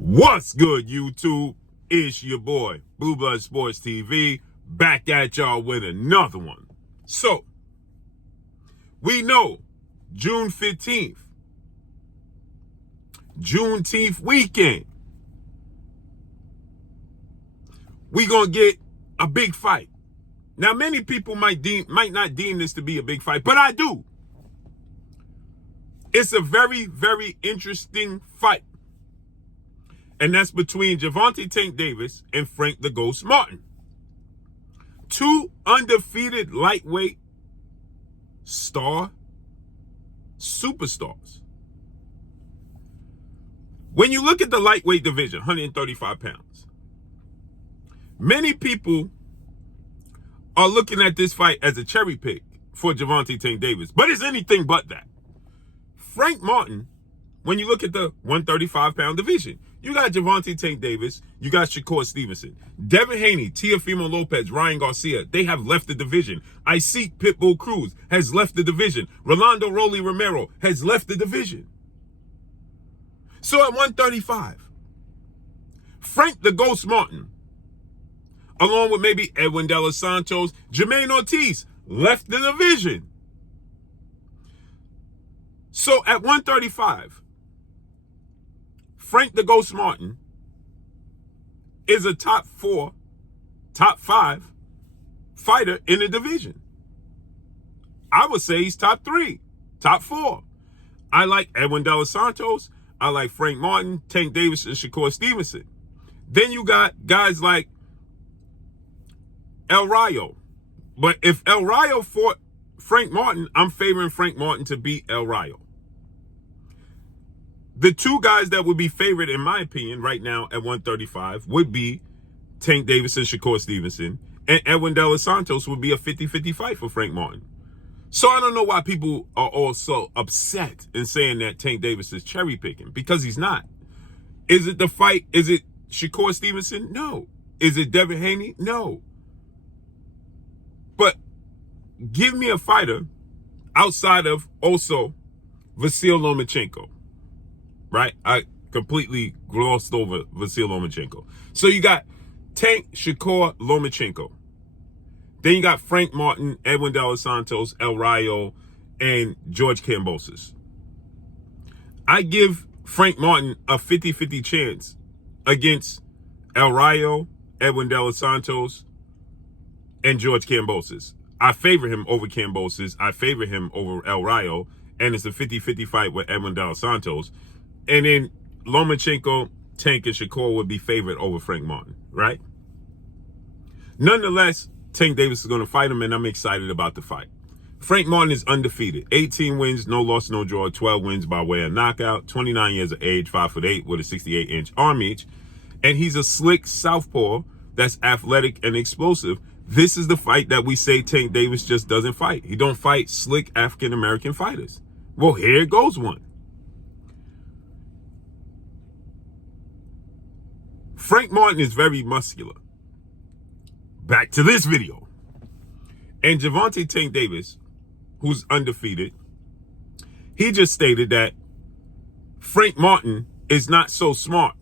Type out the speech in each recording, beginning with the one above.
What's good, YouTube? It's your boy, Blue Blood Sports TV, back at y'all with another one. So, we know June 15th, Juneteenth weekend, we gonna get a big fight. Now, many people might not deem this to be a big fight, but I do. It's a very, very interesting fight. And that's between Gervonta Tank Davis and Frank the Ghost Martin. Two undefeated lightweight superstars. When you look at the lightweight division, 135 pounds, many people are looking at this fight as a cherry pick for Gervonta Tank Davis, but it's anything but that. Frank Martin, when you look at the 135-pound division, you got Gervonta Tank Davis, you got Shakur Stevenson, Devin Haney, Teofimo Lopez, Ryan Garcia, they have left the division. Isaac Pitbull Cruz has left the division. Rolando Rolly Romero has left the division. So at 135, Frank the Ghost Martin, along with maybe Edwin De Los Santos, Jermaine Ortiz, left the division. So at 135, Frank the Ghost Martin is a top 5 fighter in the division. I would say he's top 3, top 4. I like Edwin De Los Santos. I like Frank Martin, Tank Davis, and Shakur Stevenson. Then you got guys like El Rayo. But if El Rayo fought Frank Martin, I'm favoring Frank Martin to beat El Rayo. The two guys that would be favored, in my opinion, right now at 135 would be Tank Davis and Shakur Stevenson. And Edwin De Los Santos would be a 50-50 fight for Frank Martin. So I don't know why people are all so upset in saying that Tank Davis is cherry picking, because he's not. Is it the fight? Is it Shakur Stevenson? No. Is it Devin Haney? No. But give me a fighter outside of also Vasyl Lomachenko. Right? I completely glossed over Vasyl Lomachenko. So you got Tank, Shakur, Lomachenko. Then you got Frank Martin, Edwin De Los Santos, El Rayo, and George Kambosos. I give Frank Martin a 50-50 chance against El Rayo, Edwin De Los Santos, and George Kambosos. I favor him over Kambosos. I favor him over El Rayo. And it's a 50-50 fight with Edwin De Los Santos. And then Lomachenko, Tank, and Shakur would be favored over Frank Martin, right? Nonetheless, Tank Davis is going to fight him, and I'm excited about the fight. Frank Martin is undefeated. 18 wins, no loss, no draw, 12 wins by way of knockout, 29 years of age, 5'8", with a 68-inch arm reach. And he's a slick southpaw that's athletic and explosive. This is the fight that we say Tank Davis just doesn't fight. He don't fight slick African-American fighters. Well, here goes one. Frank Martin is very muscular. Back to this video. And Gervonta Tank Davis, who's undefeated, he just stated that Frank Martin is not so smart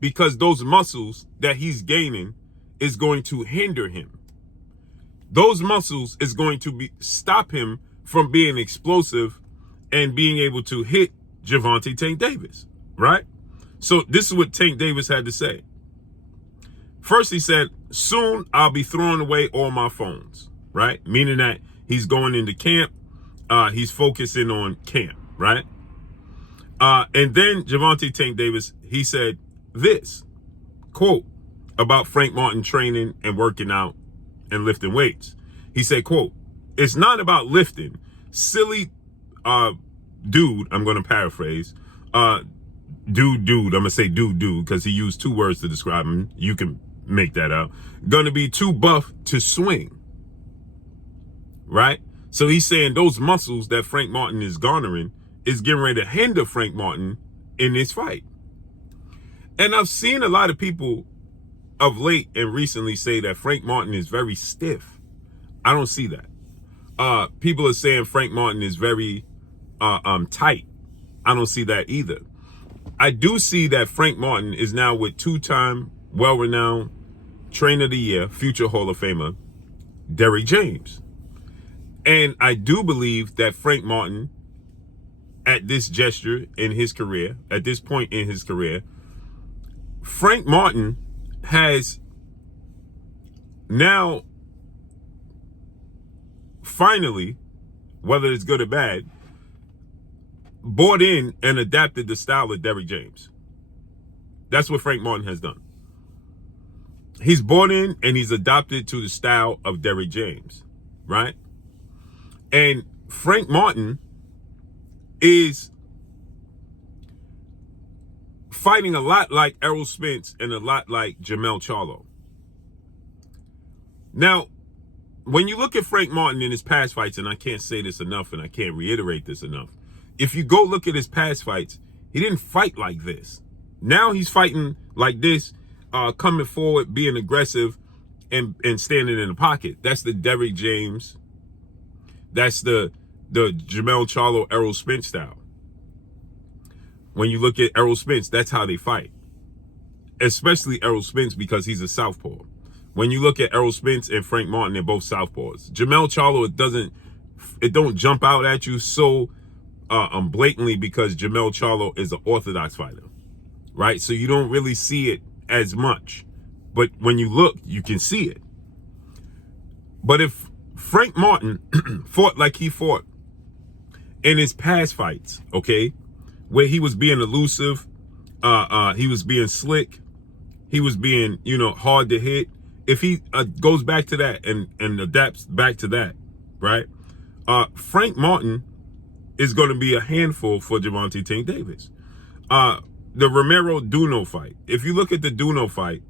because those muscles that he's gaining is going to hinder him. Those muscles is going to stop him from being explosive and being able to hit Gervonta Tank Davis, right? So this is what Tank Davis had to say. First, he said, soon I'll be throwing away all my phones, right? Meaning that he's going into camp. He's focusing on camp, right? And then Gervonta Tank Davis, he said this, quote, about Frank Martin training and working out and lifting weights. He said, quote, it's not about lifting. Silly dude, I'm going to paraphrase, dude, I'm going to say dude, because he used 2 words to describe him. You can make that out. Gonna be too buff to swing. Right? So he's saying those muscles that Frank Martin is garnering is getting ready to hinder Frank Martin in this fight. And I've seen a lot of people of late and recently say that Frank Martin is very stiff. I don't see that. People are saying Frank Martin is very tight. I don't see that either. I do see that Frank Martin is now with two-time well-renowned Trainer of the Year, future Hall of Famer, Derrick James. And I do believe that Frank Martin, at this gesture in his career, at this point in his career, Frank Martin has now finally, whether it's good or bad, bought in and adapted the style of Derrick James. That's what Frank Martin has done. He's bought in and he's adopted to the style of Derrick James, right? And Frank Martin is fighting a lot like Errol Spence and a lot like Jermell Charlo. Now, when you look at Frank Martin in his past fights, and I can't say this enough and I can't reiterate this enough, if you go look at his past fights, he didn't fight like this. Now he's fighting like this, coming forward, being aggressive, and standing in the pocket. That's the Derrick James. That's the Jermell Charlo, Errol Spence style. When you look at Errol Spence, that's how they fight. Especially Errol Spence, because he's a southpaw. When you look at Errol Spence and Frank Martin, they're both southpaws. Jermell Charlo, it don't jump out at you so blatantly, because Jermell Charlo is an orthodox fighter, right? So you don't really see it as much, but when you look, you can see it. But if Frank Martin fought like he fought in his past fights, okay, where he was being elusive, he was being slick, he was being, hard to hit. If he goes back to that and adapts back to that, right? Frank Martin is going to be a handful for Gervonta Tank Davis. The Romero Duno fight. If you look at the Duno fight,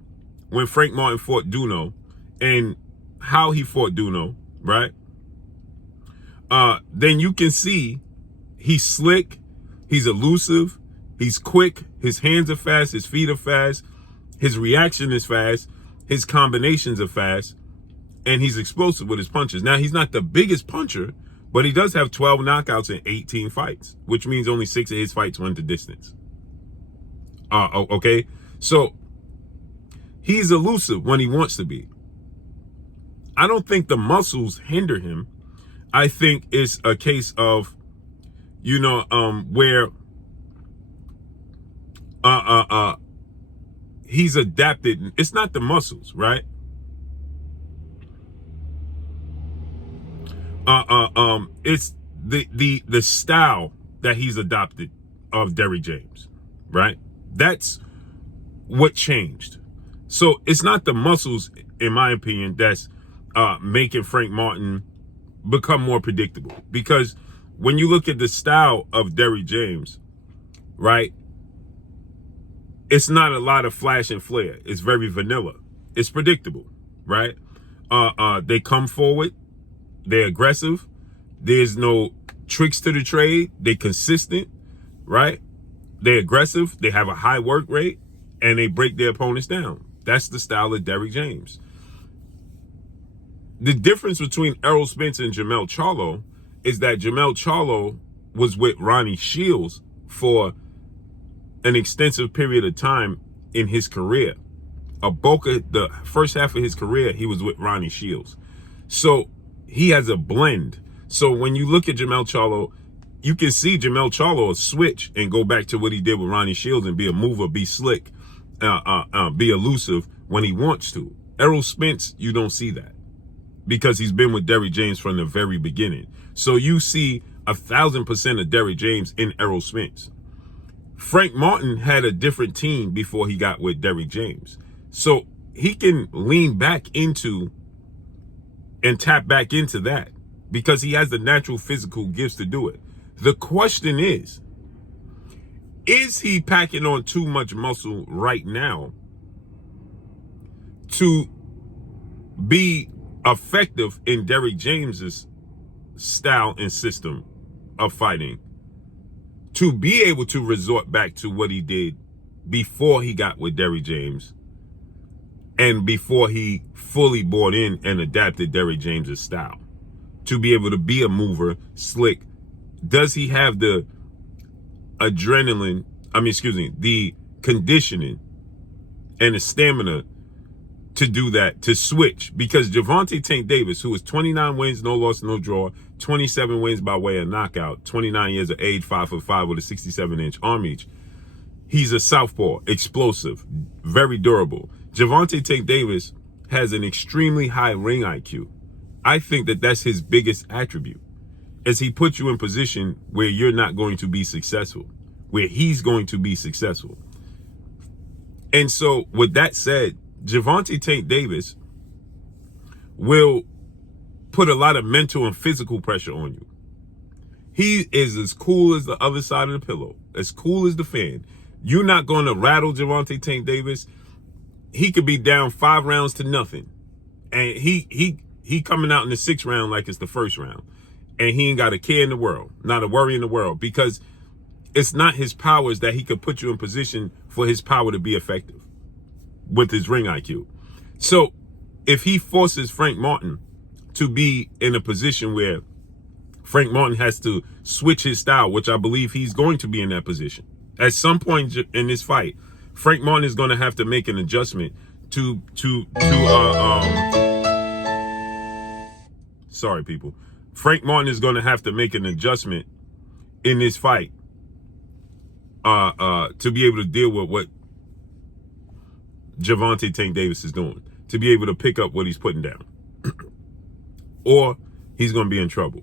when Frank Martin fought Duno and how he fought Duno, right? Then you can see he's slick, he's elusive, he's quick, his hands are fast, his feet are fast, his reaction is fast, his combinations are fast, and he's explosive with his punches. Now, he's not the biggest puncher, but he does have 12 knockouts in 18 fights, which means only 6 of his fights went to distance. Okay? So, he's elusive when he wants to be. I don't think the muscles hinder him. I think it's a case of, where he's adapted. It's not the muscles, right? It's the style that he's adopted of Derrick James, right? That's what changed. So it's not the muscles, in my opinion, that's making Frank Martin become more predictable. Because when you look at the style of Derrick James, right, it's not a lot of flash and flare. It's very vanilla. It's predictable, right? They come forward. They're aggressive. There's no tricks to the trade. They're consistent, right? They're aggressive. They have a high work rate, and they break their opponents down. That's the style of Derrick James. The difference between Errol Spence and Jermell Charlo is that Jermell Charlo was with Ronnie Shields for an extensive period of time in his career. A bulk of the first half of his career, he was with Ronnie Shields. So he has a blend. So when you look at Jermell Charlo, you can see Jermell Charlo switch and go back to what he did with Ronnie Shields and be a mover, be slick, be elusive when he wants to. Errol Spence, you don't see that because he's been with Derrick James from the very beginning. So you see 1,000% of Derrick James in Errol Spence. Frank Martin had a different team before he got with Derrick James. So he can lean back into and tap back into that because he has the natural physical gifts to do it. The question is he packing on too much muscle right now to be effective in Derrick James's style and system of fighting, to be able to resort back to what he did before he got with Derrick James and before he fully bought in and adapted Derrick James's style, to be able to be a mover, slick? Does he have the adrenaline the conditioning and the stamina to do that, to switch. Because Gervonta Tank Davis, who is 29 wins, no loss, no draw, 27 wins by way of knockout, 29 years of age, 5'5" with a 67-inch arm reach. He's a southpaw, explosive, very durable. Gervonta Tank Davis has an extremely high ring IQ. I think that that's his biggest attribute, as he puts you in position where you're not going to be successful, where he's going to be successful. And so with that said, Gervonta Tank Davis will put a lot of mental and physical pressure on you. He is as cool as the other side of the pillow, as cool as the fan. You're not going to rattle Gervonta Tank Davis. He could be down 5 rounds to nothing, and he coming out in the 6th round like it's the 1st round, and he ain't got a care in the world, not a worry in the world, because it's not his powers that he could put you in position for his power to be effective with his ring IQ. So if he forces Frank Martin to be in a position where Frank Martin has to switch his style, which I believe he's going to be in that position at some point in this fight, Frank Martin is going to have to make an adjustment sorry people, Frank Martin is going to have to make an adjustment in this fight to be able to deal with what Gervonta Tank Davis is doing, to be able to pick up what he's putting down, or he's going to be in trouble.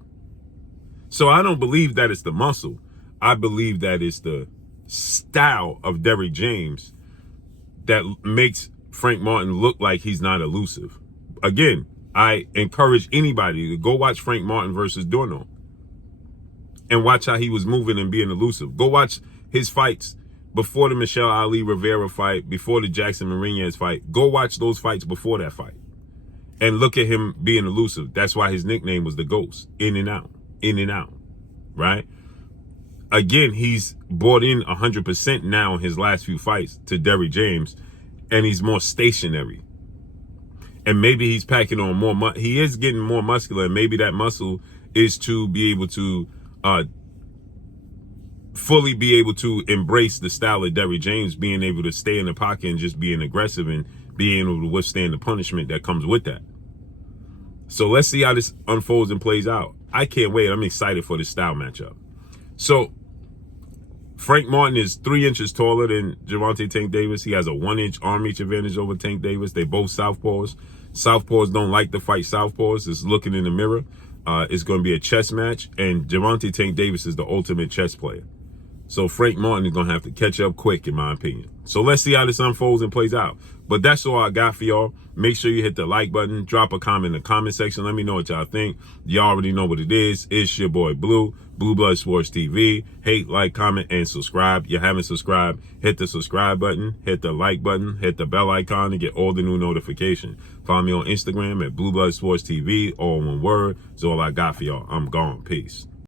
So I don't believe that it's the muscle. I believe that it's the style of Derrick James that makes Frank Martin look like he's not elusive. Again, I encourage anybody to go watch Frank Martin versus Dorno and watch how he was moving and being elusive. Go watch his fights before the Michelle Ali Rivera fight, before the Jackson Mariñez fight. Go watch those fights before that fight and look at him being elusive. That's why his nickname was the Ghost. In and out, right? Again, he's bought in 100% now in his last few fights to Derrick James, and he's more stationary. And maybe he's packing on more, he is getting more muscular, and maybe that muscle is to be able to fully be able to embrace the style of Derrick James, being able to stay in the pocket and just being aggressive and being able to withstand the punishment that comes with that. So let's see how this unfolds and plays out. I can't wait. I'm excited for this style matchup. So Frank Martin is 3 inches taller than Gervonta Tank Davis. He has a 1-inch arm reach advantage over Tank Davis. They both southpaws. Southpaws don't like to fight southpaws. It's looking in the mirror. It's going to be a chess match, and Gervonta Tank Davis is the ultimate chess player. So Frank Martin is going to have to catch up quick, in my opinion. So let's see how this unfolds and plays out. But that's all I got for y'all. Make sure you hit the like button. Drop a comment in the comment section. Let me know what y'all think. Y'all already know what it is. It's your boy Blue, Blue Blood Sports TV. Hate, like, comment, and subscribe. You haven't subscribed, hit the subscribe button, hit the like button, hit the bell icon to get all the new notifications. Follow me on Instagram at Blue Blood Sports TV, all one word. That's all I got for y'all. I'm gone. Peace.